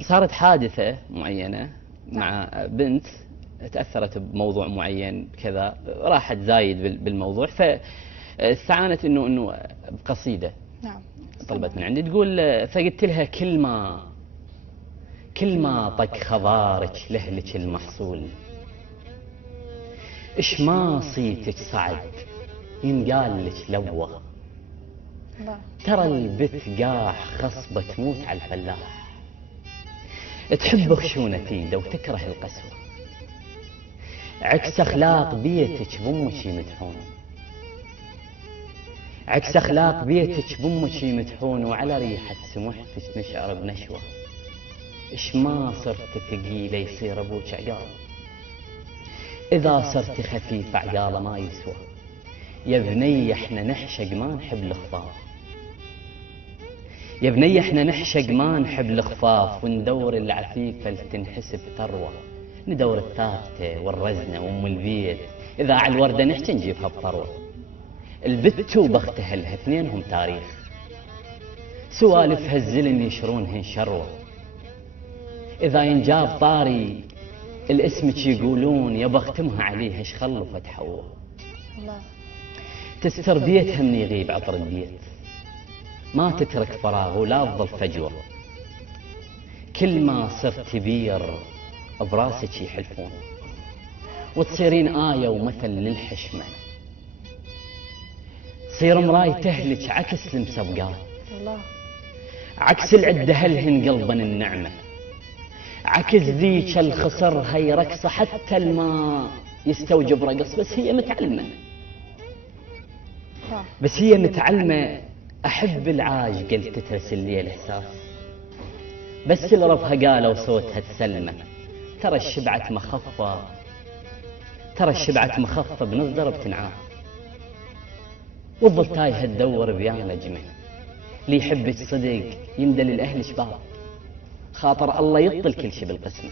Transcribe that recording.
صارت حادثة معينة مع بنت تأثرت بموضوع معين كذا، راحت زايد بالموضوع، فاستعانت انه بقصيدة. نعم. طلبت من عندي تقول، فقلت لها كل ما طق خضارك لهلك المحصول، اش ما صيتك صعد ينقال لك لوه، ترى البت قاح خصبة تموت على الفلاح، تحب خشونة ايده وتكره القسوة، عكس اخلاق بيتك بامك يمدحون، عكس اخلاق بيتك بامك يمدحون، وعلى ريحة سمحتك نشعر بنشوة، اش ما صرت ثقيلة يصير ابوك عقال، اذا صرت خفيف عقاله ما يسوى، يا بني احنا نحشق ما نحب الخفاف، يا بني احنا نحشق ما نحب الخفاف، وندور العفيفة لتنحسب ثروة، ندور الثابتة والرزنة وام البيت، اذا على الوردة نحكي نجيبها بثروة، البت وبختها لها اثنينهم تاريخ، سوالفها الزلم يشرونهن شروة، اذا ينجاب طاري الاسمك يقولون يا بختمها عليها اش خلفت حوا، تستر بيتها من يغيب عطر البيت، ما تترك فراغ ولا تظل فجوة، كل ما صرت بير براسك يحلفون، وتصيرين آية ومثل للحشمة، تصير مراي تهلك عكس المسبقات، عكس العدة هلهن قلبا النعمة، عكس ذيك الخصر هي رقصة حتى الماء يستوجب رقص، بس هي متعلمة، بس هي متعلمة، أحب العاج قلت تترس الليل إحساس، بس الرفها قالوا صوتها تسلمة، ترى الشبعة مخفة، ترى الشبعة مخفة بنصدر بتنعاف، وتظل تايهة تدور بيانا جمع، اللي يحبك صدق يندل الأهل شباب، خاطر الله يطل كل شي بالقسمة.